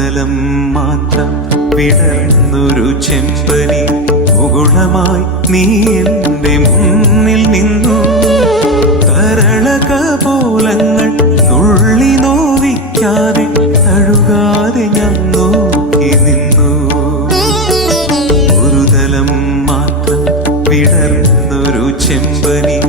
തലം മാത്രം വിടർന്നൊരു ചെമ്പനി മുകുളമായി നീ എന്റെ മുന്നിൽ നിന്നു. തരളകപോലങ്ങൾ നുള്ളി നോവിക്കാതെ തഴുകാതെ ഞാൻ നോക്കി നിന്നു. ഒരു തലം മാത്രം വിടർന്നൊരു ചെമ്പനി